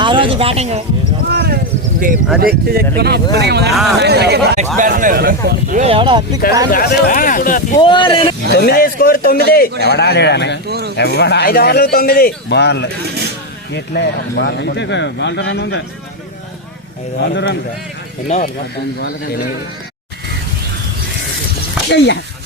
ఆ రోజు బ్యాటింగ్. అది. తొమ్మిది స్కోర్ తొమ్మిది. ఐదు ఓవర్లు తొమ్మిది. బాల్.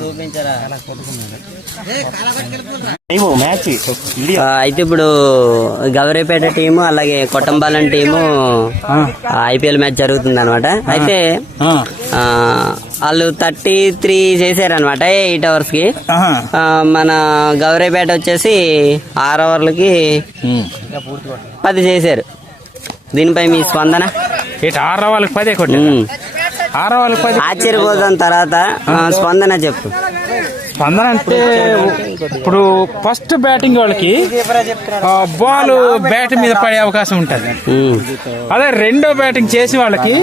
చూపించరా? అయితే ఇప్పుడు గౌరీపేట టీము అలాగే కొట్టంపాలెం టీము ఐపీఎల్ మ్యాచ్ జరుగుతుంది అనమాట అయితే వాళ్ళు థర్టీ త్రీ చేశారనమాట ఎయిట్ అవర్స్కి మన గౌరీపేట వచ్చేసి ఆరు ఓవర్లకి పది చేశారు. దీనిపై మీ స్పందన? ఆరు వాళ్ళకి పదే కొట్టి ఆశ్చర్యపోతాం తర్వాత స్పందన చెప్పు. స్పందన అంటే ఇప్పుడు ఫస్ట్ బ్యాటింగ్ వాళ్ళకి బాల్ బ్యాట్ మీద పడే అవకాశం ఉంటది. అదే రెండో బ్యాటింగ్ చేసి వాళ్ళకి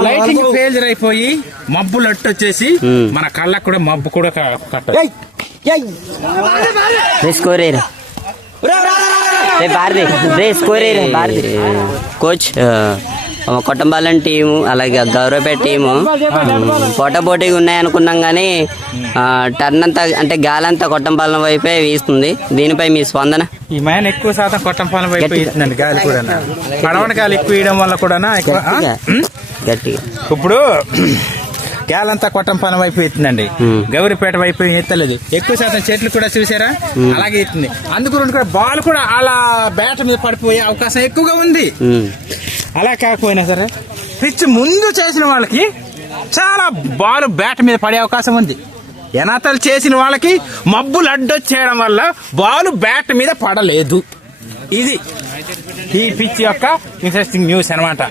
లైటింగ్ ఫెయిల్యూర్ అయిపోయి మబ్బులు అట్టొచ్చేసి. మన కళ్ళకు కూడా మబ్బు కూడా క- కట్టదు. రే స్కోర్ రే. భారతి రే score Bharati coach Kottampalem team అలాగే గౌరవపేట టీము. పోటాపోటీగా ఉన్నాయనుకున్నాం కానీ టర్న్ అంతా అంటే గాలంతా కొట్టంపాలెం వైపే వీస్తుంది. దీనిపై మీ స్పందన? ఈ మైన్ ఎక్కువ శాతం కొట్టంపాలెం వైపు గాలి కూడా పడవన గాలి ఎక్కువ వేయడం వల్ల కూడా? గట్టిగా. ఇప్పుడు గాలంతా కొట్టంపాలెం వైపు ఎత్తుందండి. గౌరిపేట వైపు ఎత్తలేదు. ఎక్కువ శాతం చెట్లు కూడా చూసారా? అలాగే ఎత్తుంది. అందుకు కూడా బాల్ కూడా అలా బ్యాట్ మీద పడిపోయే అవకాశం ఎక్కువగా ఉంది. అలా కాకపోయినా సరే పిచ్ ముందు చేసిన వాళ్ళకి చాలా బాల్ బ్యాట్ మీద పడే అవకాశం ఉంది. ఎనాతలు చేసిన వాళ్ళకి మబ్బులు అడ్డొచ్చేయడం వల్ల బాల్ బ్యాట్ మీద పడలేదు. ఇది ఈ పిచ్ యొక్క ఇంట్రెస్టింగ్ న్యూస్ అనమాట.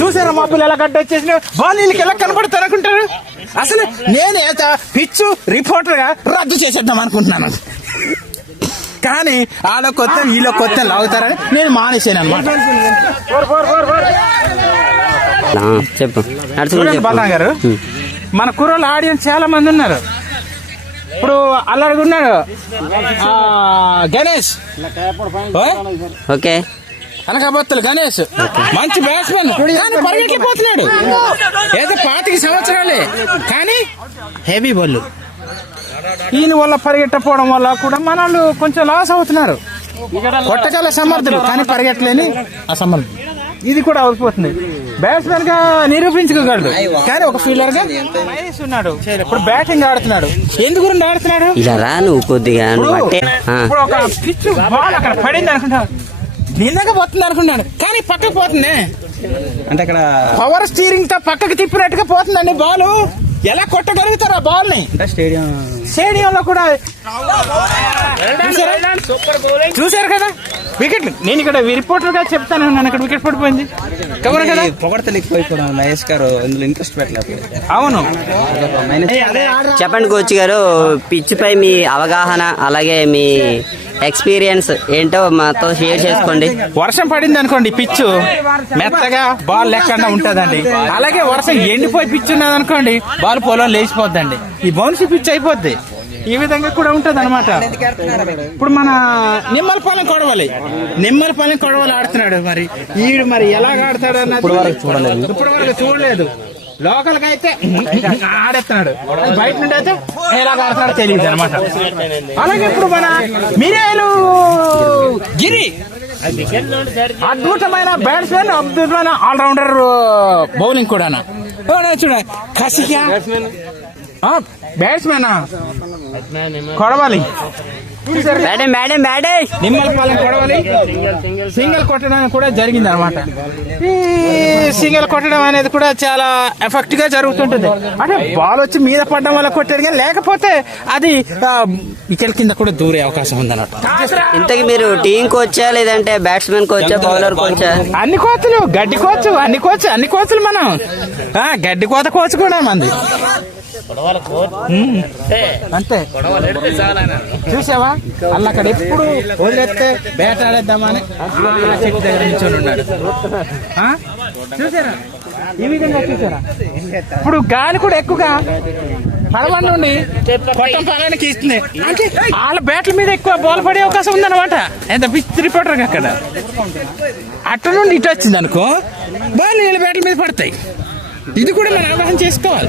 చూసారా మబ్బులు ఎలా గడ్డొచ్చేసిన బాల్ వీళ్ళకి ఎలా కనపడతారు అనుకుంటారు? అసలు నేను పిచ్ రిపోర్టర్గా రద్దు చేసేద్దాం అనుకుంటున్నాను. కానీ ఆలో కొత్త వీళ్ళ కొత్త లాగుతారని నేను మానేసాను అనమాట చెప్పు. బలరాం గారు. మన కుర్రోళ్ళ ఆడియన్స్ చాలా మంది ఉన్నారు. ఇప్పుడు అల్లడిగా ఉన్నాడు. ఆ, గణేష్. ఓకే. అనకాబత్తులు గణేష్. మంచి బ్యాట్స్మెన్. కానీ పరిగెట్లిపోతున్నాడు ఏదో పాతిక సంవత్సరాలే. కానీ హెవీ బౌల్. ఈయన వల్ల పరిగెట్టపోవడం వల్ల కూడా మన కొంచెం లాస్ అవుతున్నారు. కొట్టకాల సమర్థులు కానీ పరిగెట్టలేని అసమర్థులు. ఇది కూడా అవుతుంది. బ్యాట్స్మెన్గా నిరూపించుకోగలడు. కానీ ఒక ఫీల్డర్గా ఉన్నాడు. ఇప్పుడు బ్యాటింగ్ ఆడుతున్నాడు. ఎందుకు ఆడుతున్నాడు? ఇలా రా నువ్వు కొద్దిగా ఇప్పుడు ఒక పిచ్ బాల్ అక్కడ పడింది అనుకుంటాను నిన్నగా పోతుంది అనుకున్నాడు కానీ పక్కకు పోతుంది. అంటే అక్కడ పవర్ స్టీరింగ్తో పక్కకి తిప్పినట్టుగా పోతుందండి బాల్. ఎలా కొట్టగలుగుతారు ఆ బాల్ని స్టేడియం. స్టేడియంలో కూడా చూసారా? చూసారు కదా? వికెట్ నేను ఇక్కడ రిపోర్టర్గా చెప్తాను నన్ను ఇక్కడ వికెట్ పడిపోయింది. కవర్ కదా? మహేష్ గారు ఇందులో ఇంట్రెస్ట్ పెట్టలేదు. అవును. చెప్పండి కోచ్ గారు పిచ్ పై మీ అవగాహన అలాగే మీ ఎక్స్పీరియన్స్ ఏంటో మాతో షేర్ చేసుకోండి. వర్షం పడింది అనుకోండి పిచ్చు. మెత్తగా బాల్ లేకుండా ఉంటదండి. అలాగే వర్షం ఎండిపోయి పిచ్ ఉన్నది అనుకోండి బాల్ పొలం లేచిపోద్దండి. ఈ బౌన్సీ పిచ్ అయిపోద్ది. ఈ విధంగా కూడా ఉంటది అనమాట ఇప్పుడు మన నిమ్మలపాలెం కొడవలి. నిమ్మలపాలెం కొడవలి ఆడుతున్నాడు మరి. ఈడు మరి ఎలాగ ఆడతాడు అన్నది ఇప్పుడు వరకు చూడలేదు. ఇప్పుడు వరకు చూడలేదు. లోకల్గా అయితే ఆడేస్తున్నాడు. బయట నుండి అయితే ఎలాగ ఆడుతున్నాడో తెలియదు అనమాట. అలాగే ఇప్పుడు మన మిరేలు గిరి. అద్భుతమైన బ్యాట్స్మెన్ అద్భుతమైన ఆల్రౌండర్ బౌలింగ్ కూడా చూడ కసిగా బ్యాట్స్మెన్. కొడవాలి. కొడవలి. సింగిల్ కొట్టడానికి కూడా జరిగింది అనమాట ఈ సింగిల్ కొట్టడం అనేది కూడా చాలా ఎఫెక్ట్గా జరుగుతుంటుంది. అంటే బాల్ వచ్చి మీద పడడం వల్ల కొట్టాడు కానీ లేకపోతే అది వికెట్ కింద కూడా దూరే అవకాశం ఉంది అన్నట్టు ఇంతకి మీరు టీం కోచా లేదంటే బ్యాట్స్మెన్ కోచా బౌలర్ కోచా అన్ని కోచ్లు గడ్డి కోచ్ అన్ని కోచ్ అన్ని కోచ్లు మనం. ఆ, గడ్డి కోత కోచ్ కూడా మంది. అంతే. చూసావా? అల్ల అక్కడ ఎప్పుడు వదిలేస్తే చెట్టు దగ్గర నిల్చొని ఉన్నాడు? చూసారా? ఈ విధంగా చూసారా? ఇప్పుడు గాలి కూడా ఎక్కువగా పడవ నుండి కొట్టం పాలనకి ఇస్తుంది. అంటే వాళ్ళ బ్యాట్ల మీద ఎక్కువ బాల్ పడే అవకాశం ఉందన్నమాట. ఎంత పిచ్ రిపోర్టర్ అక్కడ. అటు నుండి ఇటు వచ్చింది అనుకో బాల్ వీళ్ళ బ్యాట్ల మీద పడతాయి. ఇది కూడా మనం అవగాహన చేసుకోవాలి.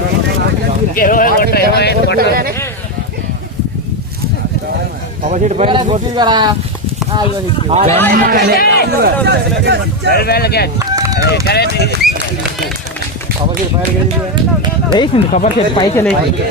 లేచింది కబర్ చేతి పైకి లేచింది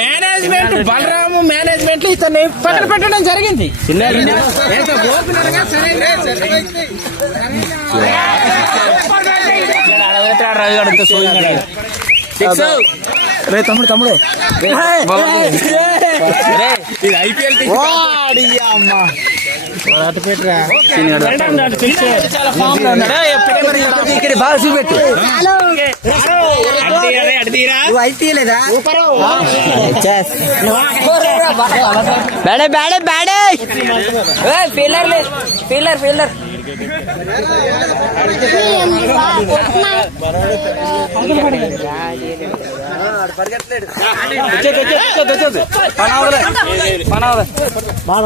మేనేజ్మెంట్ బలరాము మేనేజ్మెంట్ ఇతన్ని పక్కన పెట్టడం జరిగింది ఏదో రే తమ్ముడు తమ్ముడు. ఇక్కడ బాగా చూపెట్టు. బ్యాడే బ్యాడే బ్యాడే fielder fielder fielder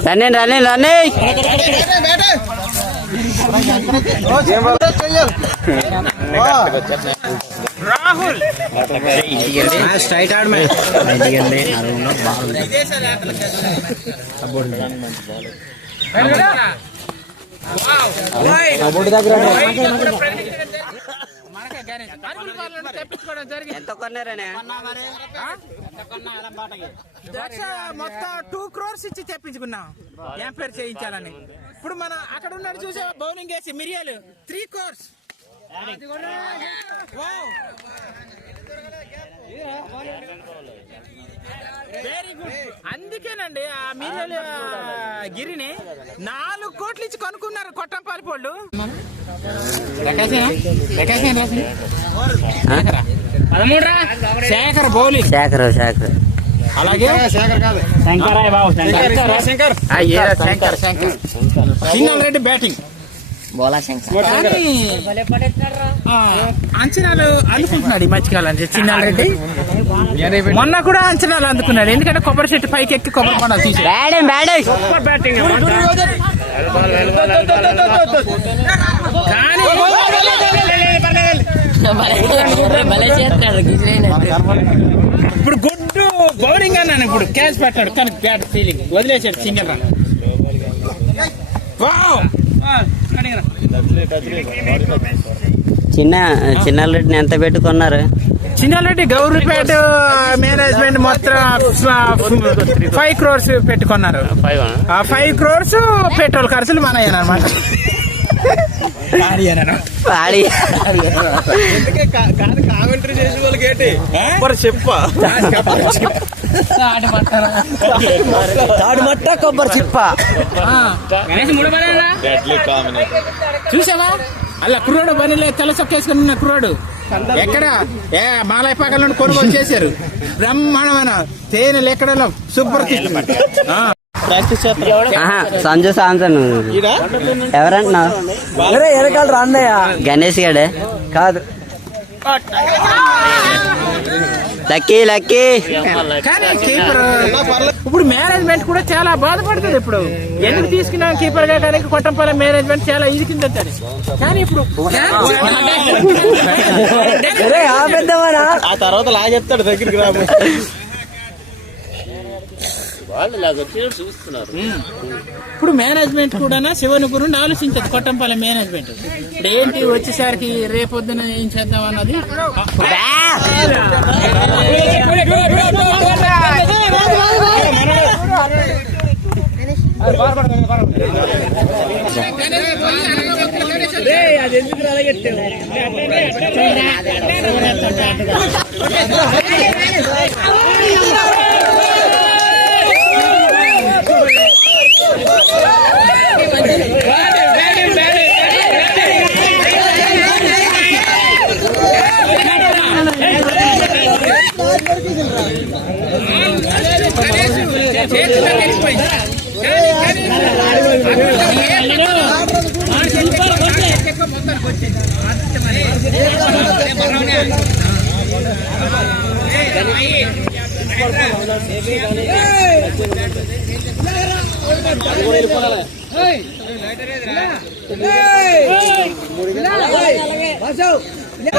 running running running. Rahul. Straight ఆడు బాగుంది ఎంత కొన్నారనే దక్ష మొత్తం టూ క్రోర్స్ ఇచ్చి తెప్పించుకున్నాం ఎంపైర్ చేయించాలని ఇప్పుడు మన అక్కడ ఉన్నాడు చూసా బౌలింగ్ వేసి మిరియాలు త్రీ క్రోర్స్ వావ్ అందుకేనండి ఆ మిరియాలు ఆ, గిరిని నాలుగు కోట్లు ఇచ్చి కొనుక్కున్నారు కొట్టంపాలి పోళ్ళు. శేఖర్? బౌలింగ్. శేఖర్ శేఖర్. అలాగే? అయ్యే Shankar Shankar. Single Reddy batting. అంచనాలు అందుకుంటున్నాడు ఈ మధ్యకాలం చిన్నారెడ్డి మొన్న కూడా అంచనాలు అందుకున్నాడు. ఎందుకంటే కొబ్బరి చెట్టు పైకి ఎక్కి కొబ్బరి పండుగ తీసి బ్యాడే బ్యాడే. కానీ ఇప్పుడు గుడ్డు బౌలింగ్ అన్నాను ఇప్పుడు. క్యాచ్ పెట్టాడు. కానీ బ్యాట్ ఫీలింగ్. వదిలేసాడు రన్. వావ్! చిన్న చిన్నారెడ్డిని ఎంత పెట్టుకున్నారు? చిన్నారెడ్డి గౌరీపేట మేనేజ్మెంట్ మొత్తం ఫైవ్ క్రోర్స్ పెట్టుకున్నారు. ఆ ఫైవ్ క్రోర్స్ పెట్రోల్ ఖర్చులు మన అనమాట ఆడి కామెంటరీ చేసే వాళ్ళకి ఏంటి చెప్ప. తాడు మట్ట కొబ్బరి చిప్ప. చూసావా? అలా కుర్రోడు బనిలే తెల్ల చొక్కేసుకుని ఉన్న కుర్రోడు. ఎక్కడ? ఏ మాలయపాకల నుండి కొనుగోలు చేశారు. బ్రహ్మాండమైన తేనెలు ఎక్కడ శుభ్రతి. ఆహా, సంజు సాంసన్. రాన్నయ్య గణేష్ గడే? కాదు. Lucky lucky. కానీ కీపర్ ఇప్పుడు మేనేజ్మెంట్ కూడా చాలా బాధపడుతుంది ఇప్పుడు. ఎందుకు తీసుకున్నాం కీపర్గా కానీ కొట్టంపల్లి మేనేజ్మెంట్ చాలా ఇది కింద. కానీ ఇప్పుడు ఆ పెద్దవాడా ఆ తర్వాత లా చెప్తాడు దగ్గరికి రాము. ఇప్పుడు మేనేజ్మెంట్ కూడా శివనపురం నుండి ఆలోచించదు కొట్టంపల్లి మేనేజ్మెంట్. ఇప్పుడు ఏంటి వచ్చేసరికి రేపొద్దున ఏం చేద్దాం అన్నది?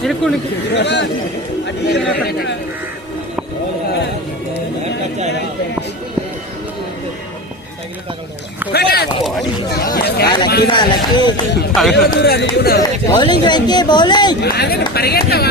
తిరుకునికి బౌలింగ్ వెంకీ బౌలింగ్ పరిగెత్తవా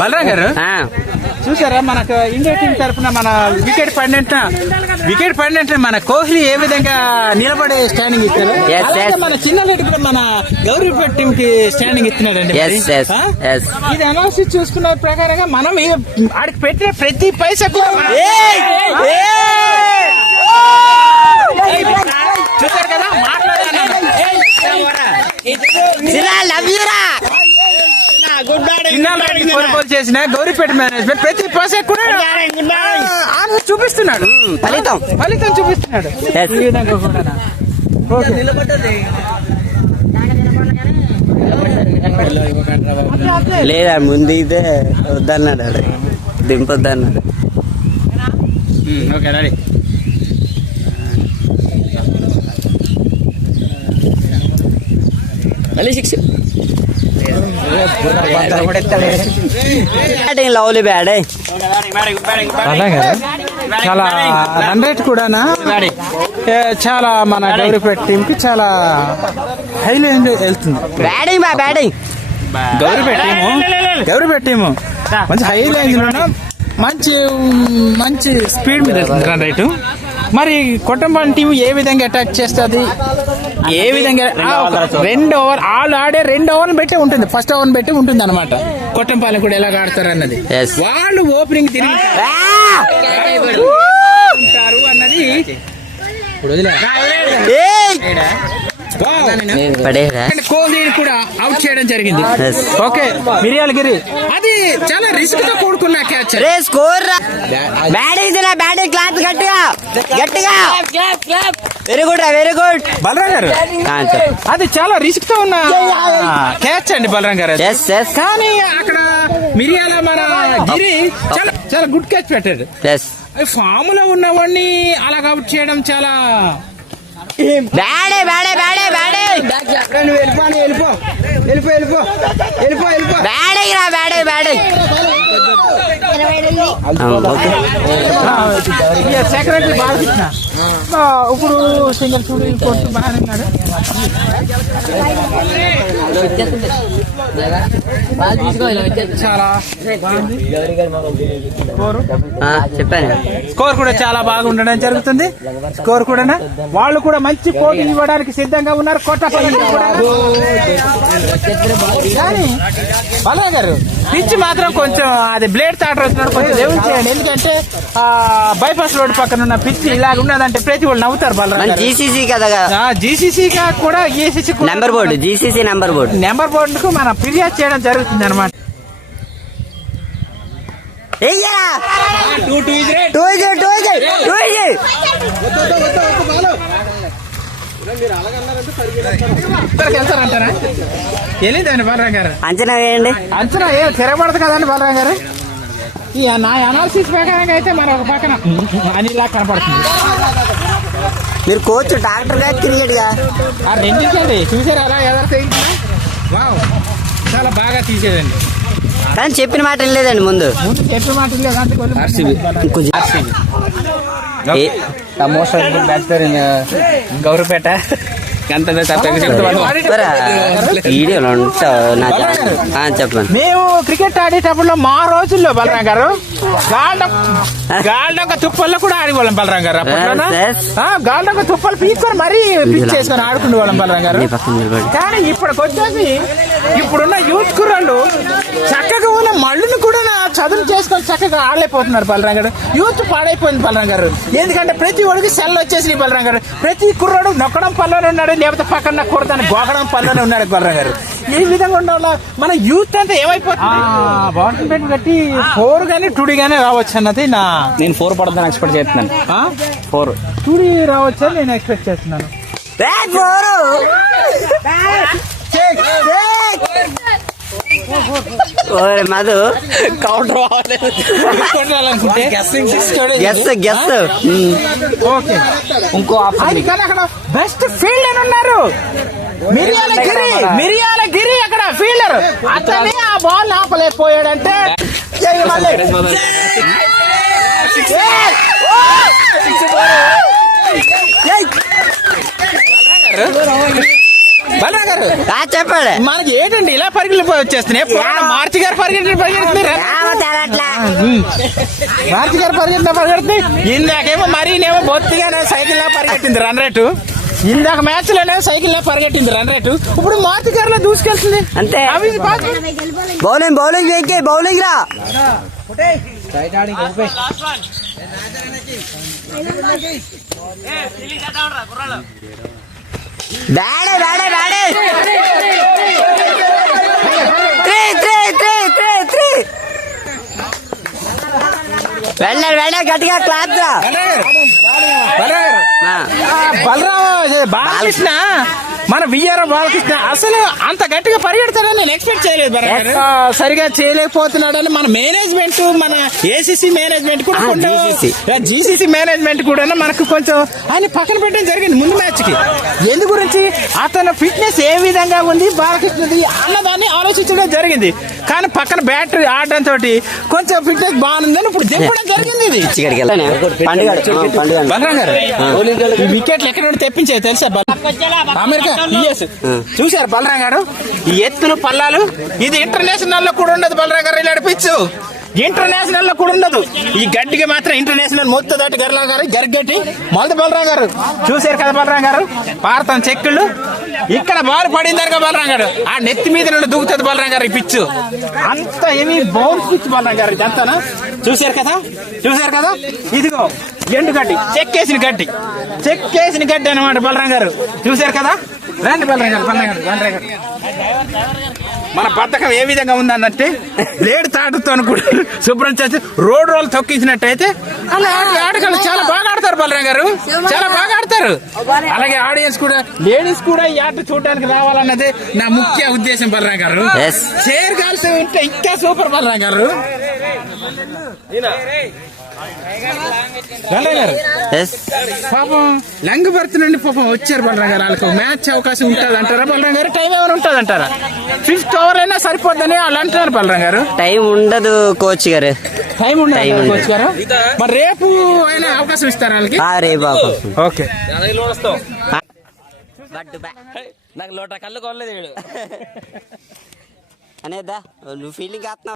బలరాం గారు? చూసారా మనకు ఇండియా టీం తరఫున మన వికెట్ పడినట్టు వికెట్ పడినట్టు మన కోహ్లీ ఏ విధంగా నిలబడే స్టాండింగ్ ఇచ్చారు. మన చిన్న రెడ్డి కూడా మన గౌరీపేట టీం కి స్టాండింగ్ ఇస్తున్నాడండి. ఇది అనాలిసిస్ చూసుకున్న ప్రకారంగా మనం ఆడికి పెట్టిన ప్రతి పైసా కూడా చూసారు కదా చిన్నారెడ్డి కొనుగోలు చేసిన గౌరీపేట మేనేజ్మెంట్ ప్రతి పైసా కూడా ఆ, ఆయన చూపిస్తున్నాడు. ఫలితం. ఫలితం చూపిస్తున్నాడు. లేదా ముందు ఇదే వద్దన్నాడు ఆడు. దింపొద్దన్నాడు. Okay ready. మళ్ళీ సిక్స్ బ్యాటింగ్ లవ్లీ బ్యాడ్ అలాగే చాలా రన్ రేట్ కూడానా? చాలా మన గౌరీపేట టీం కి చాలా హై లైన్ వెళ్తుంది. బ్యాటింగ్ బా batting Gouripeta team Gouripeta team మంచి హై లైన్ మంచి మంచి స్పీడ్ మీద వెళ్తుంది రన్ రేటు మరి కొట్టంపాలెం టీం ఏ విధంగా అటాక్ చేస్తుంది? ఏ విధంగా రెండు ఓవర్ వాళ్ళు ఆడే రెండు ఓవర్లు పెట్టి ఉంటుంది. ఫస్ట్ ఓవర్ పెట్టి ఉంటుంది అనమాట కొట్టంపాలెం కూడా ఎలా ఆడతారు అన్నది. వాళ్ళు ఓపెనింగ్ తిరిగి ఉంటారు. అన్నది. కోహ్లీని కూడా అవుట్ చేయడం జరిగింది. ఓకే మిరియాలగిరి. అది చాలా రిస్క్తో కూడుకున్న క్యాచ్ రే స్కోర్ రా. బ్యాటింగ్ బ్యాటింగ్ క్లాత్ గట్టిగా. గట్టిగా. Very good very good Balaram garu అది చాలా రిస్క్తో ఉన్న క్యాచ్ అండి బలరాం గారు. ఎస్ ఎస్ కానీ అక్కడ మిరియాల మన గిరి చాలా చాలా గుడ్ క్యాచ్ పెట్టాడు. ఎస్ ఫామ్లో ఉన్నవాడిని అలా అవుట్ చేయడం చాలా బ్యాడే బ్యాడే బ్యాడే బ్యాడే. నువ్వు వెళ్ళిపో నువ్వు వెళ్ళిపో. వెళ్ళిపో వెళ్ళిపో. వెళ్ళిపో వెళ్ళిపో. బ్యాడే రా బ్యాడే బ్యాడే ఓకే సెక్రటరీ ఆ, ఇప్పుడు సింగర్ చూడు కొట్టు బాగానే చెప్పాను. స్కోర్ కూడా చాలా బాగా ఉండడం జరుగుతుంది. స్కోర్ కూడా వాళ్ళు కూడా మంచి పోటీ ఇవ్వడానికి సిద్ధంగా ఉన్నారు. కొట్టపల్లి కూడా. కానీ బలరా గారు పిచ్ మాత్రం కొంచెం అది బ్లేడ్ తాటర్ వస్తున్నాడు కొంచెం లెవెల్ చేయండి. ఎందుకంటే ఆ బైపాస్ రోడ్ పక్కన ఉన్న పిచ్ ఇలాగ ఉన్నదంటే ప్రతి వాళ్ళు నవ్వుతారు మన జీసీసీ కదా జీసీసీ గా కూడా ACC number board GCC number board number బోర్డుకు మనం ఫిర్యాదు చేయడం జరుగుతుంది అనమాట టూ టూ టూ టూ ఇద్దరికి వెళ్తారంటారా వెళ్ళిందండి బలరాం గారు? అంచనా వేయండి. అంచనా ఏ తిరగబడదు కదండి బలరాం గారు? ఈ నా అనాలిసిస్ ప్రకారంగా అయితే మన ఒక పక్కన అనిలా కనపడుతుంది. మీరు కోచ్ డాక్టర్గా క్రికెట్గా ఆ రెండించండి చూసారా అలా ఎదరు వావ్ చాలా బాగా తీసేదండి. కానీ చెప్పిన మాట వినలేదండి ముందు. ముందు చెప్పిన మాట లేదు కొంచెం మోస్ట్ బ్యాట్స్మన్ గౌరవపేట. ఎంత చెప్పరా? వీడియోలో ఉంటావు నా ఛానల్. ఆ, చెప్పండి. మేము క్రికెట్ ఆడేటప్పుడు మా రోజుల్లో బలరాం గారు గాల్డం గాల్డొక్క తుప్పల్లో కూడా ఆడేవాళ్ళం బలరాం గారు. గాల్డొక్క తుప్పలు పీక్కొని మరీ పిచ్ చేసుకొని ఆడుకునే వాళ్ళం బలరాం గారు. కానీ ఇప్పటికి వచ్చేసి ఇప్పుడున్న యూత్ కుర్రాళ్ళు చక్కగా ఉన్న మళ్ళుని కూడా నా చదువు చేసుకొని చక్కగా ఆడలేకపోతున్నారు బలరాం గారు. యూత్ పాడైపోయింది బలరాం గారు. ఎందుకంటే ప్రతి ఒడికి సెల్ వచ్చేసి బలరాం గారు. ప్రతి కుర్రాడు నొక్కడం పనిలోనే ఉన్నాడు. లేకపోతే పక్కన కుర్రదాన్ని గోకడం పనిలోనే ఉన్నాడు బలరాం గారు. ఈ విధంగా ఉండడం వల్ల మన యూత్ అంతా ఏమైపోతుంది? బాటం పెట్టి కట్టి ఫోర్ గానీ టూడీ గానీ రావచ్చు అన్నది నా నేను ఫోర్ పడతాను ఎక్స్పెక్ట్ చేస్తున్నాను. ఫోర్. టూడీ రావచ్చు అని నేను ఎక్స్పెక్ట్ చేస్తున్నాను. ఓరే Madhu counter guess guess okay ఇంకో బెస్ట్ ఫీల్డర్ ఉన్నారు. మిరియాల గిరి మిరియాల గిరి అక్కడ ఫీల్డర్ అతనే ఆ బాల్ ఆపలేకపోయాడంటే మళ్ళీ. బలరా గారు చెప్పాడు మనకి ఏంటండి ఇలా పరిగెళ్ళి వచ్చేస్తున్నాయి? మార్చి గారు పరిగెట్టి పరిగెడుతున్నారు మార్చి గారు పరిగెత్తిన పరిగెడుతుంది ఇందాకేమో మరీనేమో బొత్తిగానే సైకిల్ లా పరిగెట్టింది రన్ రేటు. ఇందాక మ్యాచ్లోనే సైకిల్ లా పరిగెట్టింది రన్ రేటు. ఇప్పుడు మార్చి గారిలో దూసుకెళ్తుంది. అంతే. బౌలింగ్ బౌలింగ్ వెక్కి బౌలింగ్ రా. బ్యాడే బ్యాడే బ్యాడే three three three three three వెళ్ళారు వెళ్ళారు గట్టిగా క్లాత్ రా బలరాం గారు. ఆ. ఆ, బలరాం అదే బాలకృష్ణ మన విఆర్ బాలకృష్ణ అసలు అంత గట్టిగా పరిగెడతాడని నేను ఎక్స్పెక్ట్ చేయలేదు సరిగా చేయలేకపోతున్నాడని మన మేనేజ్మెంట్ మన ఏసీసీ మేనేజ్మెంట్ కూడా. జీసీసీ మేనేజ్మెంట్ కూడా మనకు కొంచెం ఆయన పక్కన పెట్టడం జరిగింది ముందు మ్యాచ్కి. ఎందు గురించి? అతని ఫిట్నెస్ ఏ విధంగా ఉంది బాలకృష్ణది అన్నదాన్ని ఆలోచించడం జరిగింది. కానీ పక్కన బ్యాటరీ ఆడడం తోటి కొంచెం ఫిట్నెస్ బాగుందని ఇప్పుడు జరిగింది ఇది. బలరాం గారు ఈ వికెట్లు ఎక్కడ నుండి తెప్పించే తెలుసా? అమెరికా యుఎస్ చూశారు బలరాం గారు? ఈ ఎత్తులు పల్లాలు ఇది ఇంటర్నేషనల్లో కూడా ఉండదు బలరాం గారు పిచ్చు ఇంటర్నేషనల్లో కూడా ఉండదు. ఈ గడ్డికి మాత్రం ఇంటర్నేషనల్ మొత్తం దాటి గర్లా గారు గరిగట్టి మొదటి బలరాం గారు. చూసారు కదా బలరాం గారు? పారతం చెక్కుళ్ళు ఇక్కడ బాల్ పడింది కదా బలరాం గారు. ఆ నెత్తి మీద నుండి దూకుతుంది బలరాం గారు ఈ పిచ్చు అంత ఏమి బౌల్ పిచ్చు బలరాం గారు ఇదంతానా చూసారు కదా? చూశారు కదా? ఇదిగో ఎండు గడ్డి. చెక్కేసిన గడ్డి. చెక్కేసిన గడ్డి అనమాట బలరాం గారు. చూశారు కదా? రండి బలరాం గారు బలరాం గారు బలరాం గారు. మన బద్ధకం ఏ విధంగా ఉందన్నట్టే బ్లేడ్ తాడుతో కూడా శుభ్రం చేసి రోడ్ రోల్ తొక్కించినట్టయితే అలా ఆట- ఆటగాళ్ళు చాలా బాగా ఆడతారు బలరాం గారు. చాలా బాగా ఆడతారు. అలాగే ఆడియన్స్ కూడా లేడీస్ కూడా ఈ ఆట చూడడానికి రావాలన్నదే నా ముఖ్య ఉద్దేశం బలరాం గారు. చైర్ గర్ల్స్ ఉంటే ఇంకా సూపర్ బలరాం గారు. పాపం లంగ్ బర్త్ నుండి పాపం వచ్చారు బలరాం గారు. వాళ్ళకి మ్యాచ్ అవకాశం ఉంటుంది అంటారా బలరాం గారు? టైం ఏమైనా ఉంటుంది అంటారా ఫిఫ్త్ ఓవర్ అయినా సరిపోద్దని వాళ్ళు అంటున్నారు బలరాం గారు. టైం ఉండదు కోచ్ గారు. టైం ఉండదు. కోచ్ గారు? మరి రేపు అయినా అవకాశం ఇస్తారా వాళ్ళకి? ఆ రే బాబు ఓకే నాకు లోట కళ్ళు కొనలేదు అనేదా నువ్వు ఫీలింగ్ వేస్తున్నావు